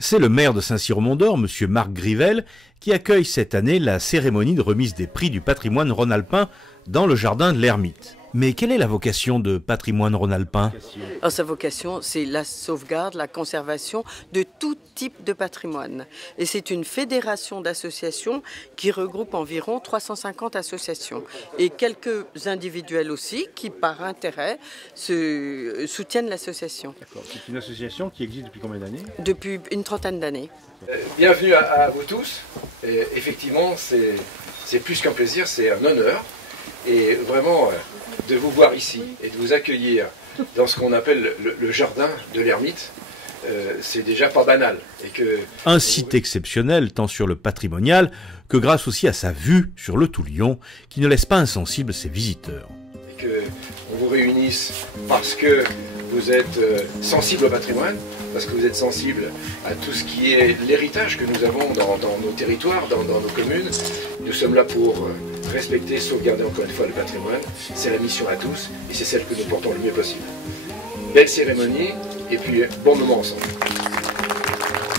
C'est le maire de Saint-Cyr-au-Mont-d'Or, M. Marc Grivel, qui accueille cette année la cérémonie de remise des prix du patrimoine rhône-alpin dans le jardin de l'Ermite. Mais quelle est la vocation de Patrimoine rhône-alpin? Sa vocation, c'est la sauvegarde, la conservation de tout type de patrimoine. Et c'est une fédération d'associations qui regroupe environ 350 associations. Et quelques individuels aussi qui, par intérêt, soutiennent l'association. D'accord. C'est une association qui existe depuis combien d'années? Depuis une trentaine d'années. Bienvenue à vous tous. Et effectivement, c'est plus qu'un plaisir, c'est un honneur. Et vraiment, de vous voir ici et de vous accueillir dans ce qu'on appelle le jardin de l'Ermite, c'est déjà pas banal. Un site exceptionnel tant sur le patrimonial que grâce aussi à sa vue sur le Toulion qui ne laisse pas insensible ses visiteurs. Et qu'on vous réunisse parce que vous êtes sensible au patrimoine, parce que vous êtes sensible à tout ce qui est l'héritage que nous avons dans nos territoires, dans nos communes. Nous sommes là pour respecter, sauvegarder encore une fois le patrimoine. C'est la mission à tous et c'est celle que nous portons le mieux possible. Belle cérémonie et puis bon moment ensemble.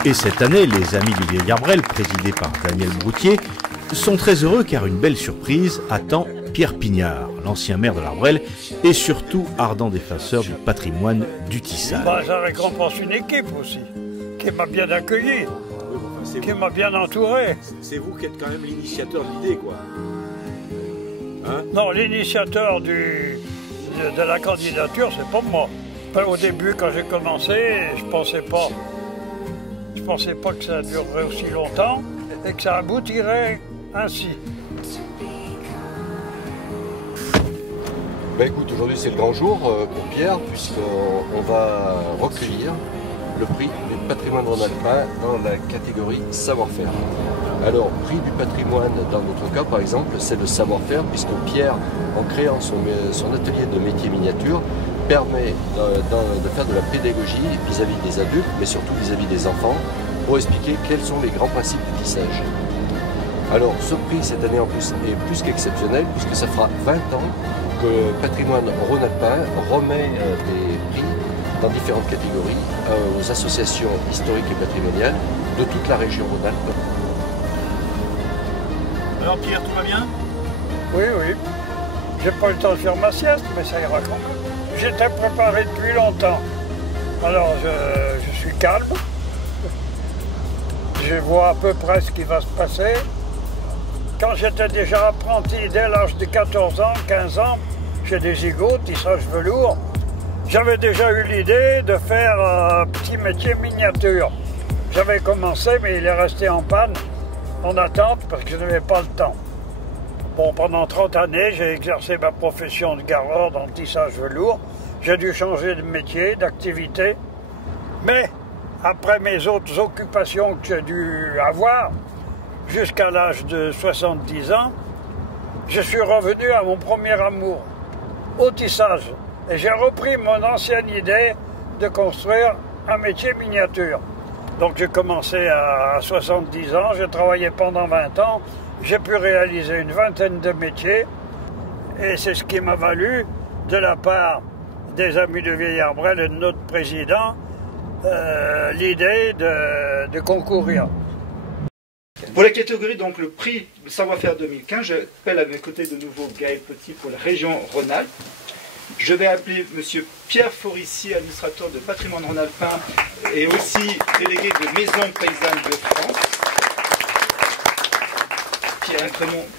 Et cette année, les Amis du Vieil Arbrel, présidés par Daniel Broutier, sont très heureux car une belle surprise attend Pierre Pignard, l'ancien maire de l'Arbrel et surtout ardent défenseur du patrimoine du tissage. Ça récompense une équipe aussi, qui m'a bien accueilli, qui m'a bien entouré. C'est vous qui êtes quand même l'initiateur de l'idée, quoi. Hein? Non, l'initiateur de la candidature, c'est pas moi. Au début, quand j'ai commencé, je pensais pas que ça durerait aussi longtemps et que ça aboutirait ainsi. Écoute, aujourd'hui c'est le grand jour pour Pierre, puisqu'on va recueillir le prix du patrimoine rhône-alpin dans la catégorie savoir-faire. Alors, prix du patrimoine, dans notre cas par exemple, c'est le savoir-faire, puisque Pierre, en créant son atelier de métier miniature, permet de faire de la pédagogie vis-à-vis des adultes, mais surtout vis-à-vis des enfants, pour expliquer quels sont les grands principes du tissage. Alors, ce prix, cette année en plus, est plus qu'exceptionnel, puisque ça fera 20 ans que Patrimoine Rhône-Alpin remet des prix dans différentes catégories aux associations historiques et patrimoniales de toute la région Rhône-Alpes. Alors Pierre, tout va bien? Oui, oui. J'ai pas eu le temps de faire ma sieste, mais ça ira quand même. J'étais préparé depuis longtemps. Alors, je suis calme. Je vois à peu près ce qui va se passer. Quand j'étais déjà apprenti dès l'âge de 14 ans, 15 ans, chez des zigots, tissage velours, j'avais déjà eu l'idée de faire un petit métier miniature. J'avais commencé, mais il est resté en panne, en attente, parce que je n'avais pas le temps. Bon, pendant 30 années, j'ai exercé ma profession de garreur dans le tissage velours. J'ai dû changer de métier, d'activité. Mais, après mes autres occupations que j'ai dû avoir, jusqu'à l'âge de 70 ans, je suis revenu à mon premier amour, au tissage. Et j'ai repris mon ancienne idée de construire un métier miniature. Donc j'ai commencé à 70 ans, j'ai travaillé pendant 20 ans, j'ai pu réaliser une vingtaine de métiers. Et c'est ce qui m'a valu, de la part des Amis du Vieil Arbrel et de notre président, l'idée de concourir. Pour la catégorie, donc le prix savoir-faire 2015, j'appelle à mes côtés de nouveau Gaël Petit pour la région Rhône-Alpes. Je vais appeler M. Pierre Forissier, administrateur de patrimoine rhône-alpin et aussi délégué de Maison Paysanne de France. Pierre,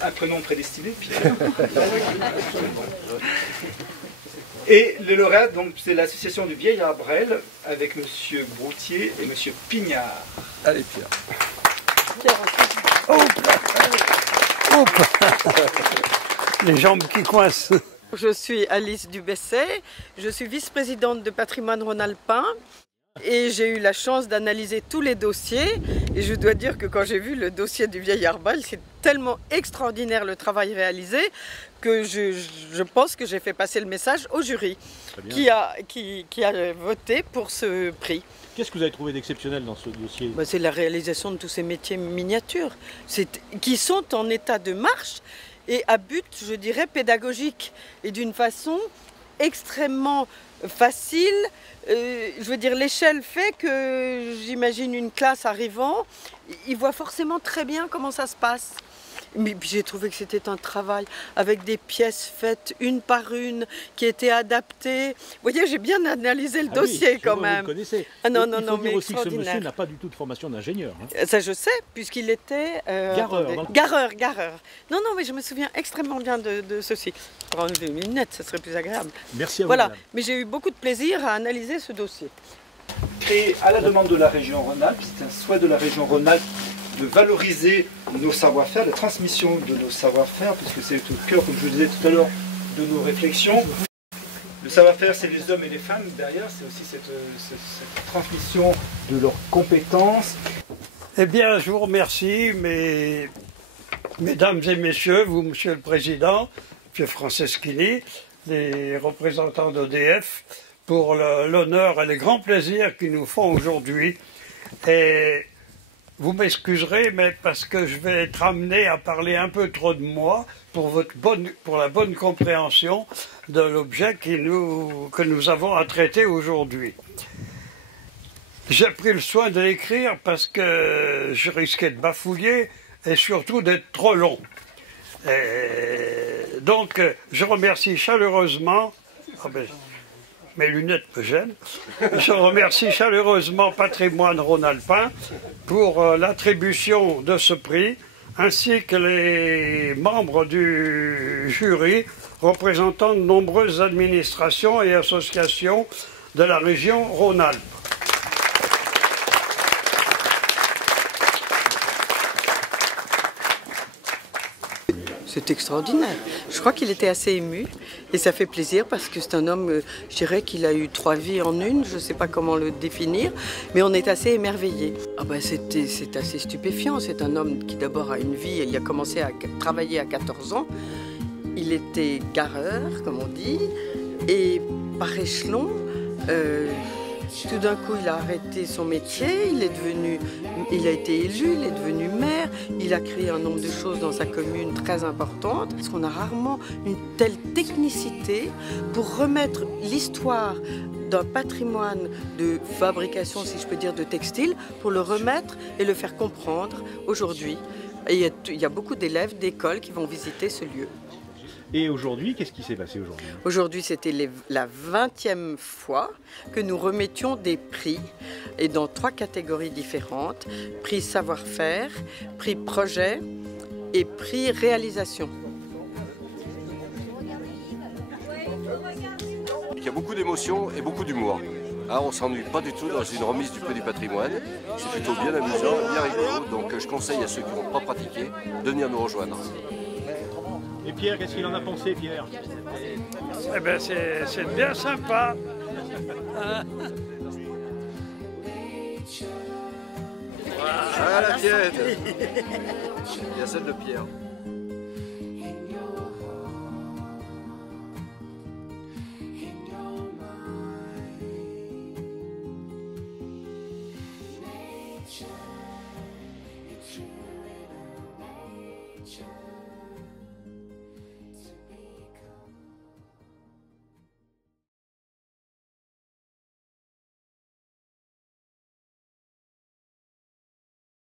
un prénom prédestiné, Pierre. Et le lauréat, donc, c'est l'association du Vieil Arbrel avec M. Broutier et M. Pignard. Allez Pierre. Les jambes qui coincent. Je suis Alice Dubesset, je suis vice-présidente de Patrimoine Rhône-Alpin et j'ai eu la chance d'analyser tous les dossiers. Et je dois dire que quand j'ai vu le dossier du Vieil Arbrel, c'est tellement extraordinaire le travail réalisé que je pense que j'ai fait passer le message au jury qui a voté pour ce prix. Qu'est-ce que vous avez trouvé d'exceptionnel dans ce dossier? C'est la réalisation de tous ces métiers miniatures qui sont en état de marche et à but, je dirais, pédagogique et d'une façon extrêmement facile. Je veux dire, l'échelle fait que j'imagine une classe arrivant, ils voient forcément très bien comment ça se passe. Mais j'ai trouvé que c'était un travail avec des pièces faites une par une, qui étaient adaptées. Vous voyez, j'ai bien analysé le dossier quand même. Vous le connaissez. Ah non, Il non, faut non, dire mais aussi que ce monsieur extraordinaire. n'a pas du tout de formation d'ingénieur. Hein. Ça je sais, puisqu'il était... Gareur, attendez, dans le- gareur. Non, non, mais je me souviens extrêmement bien de ceci. Pour enlever mes lunettes, ça serait plus agréable. Merci à vous, Voilà, madame. mais j'ai eu beaucoup de plaisir à analyser ce dossier. Créé à la demande de la région Rhône-Alpes, c'est un souhait de la région Rhône-Alpes de valoriser nos savoir-faire, la transmission de nos savoir-faire, puisque c'est au cœur, comme je vous disais tout à l'heure, de nos réflexions. Le savoir-faire, c'est les hommes et les femmes derrière, c'est aussi cette transmission de leurs compétences. Eh bien, je vous remercie, mesdames et messieurs, vous, monsieur le président, monsieur Franceschini, les représentants d'EDF, pour l'honneur et les grands plaisirs qu'ils nous font aujourd'hui. Et vous m'excuserez, mais parce que je vais être amené à parler un peu trop de moi pour la bonne compréhension de l'objet que nous avons à traiter aujourd'hui. J'ai pris le soin de l'écrire parce que je risquais de bafouiller et surtout d'être trop long. Et donc, je remercie chaleureusement... mes lunettes me gênent. Je remercie chaleureusement Patrimoine Rhône-Alpin pour l'attribution de ce prix, ainsi que les membres du jury représentant de nombreuses administrations et associations de la région Rhône-Alpes. C'est extraordinaire. Je crois qu'il était assez ému et ça fait plaisir parce que c'est un homme, je dirais qu'il a eu 3 vies en une, je ne sais pas comment le définir, mais on est assez émerveillés. Ah ben c'est assez stupéfiant, c'est un homme qui d'abord a une vie, il a commencé à travailler à 14 ans, il était gareur, comme on dit, et par échelon, tout d'un coup, il a arrêté son métier, il a été élu, il est devenu maire, il a créé un nombre de choses dans sa commune très importantes. Parce qu'on a rarement une telle technicité pour remettre l'histoire d'un patrimoine de fabrication, si je peux dire, de textile, pour le remettre et le faire comprendre aujourd'hui. Et il y a beaucoup d'élèves d'écoles qui vont visiter ce lieu. Et aujourd'hui, qu'est-ce qui s'est passé aujourd'hui? Aujourd'hui, c'était la 20e fois que nous remettions des prix, et dans 3 catégories différentes, prix savoir-faire, prix projet et prix réalisation. Il y a beaucoup d'émotions et beaucoup d'humour. Ah, on ne s'ennuie pas du tout dans une remise du prix du patrimoine. C'est plutôt bien amusant, bien rigolo. Donc je conseille à ceux qui n'ont pas pratiqué de venir nous rejoindre. Et Pierre, qu'est-ce qu'il en a pensé, Pierre? Eh bien, c'est bien sympa. Ah, la tienne. Il y a celle de Pierre. Nature.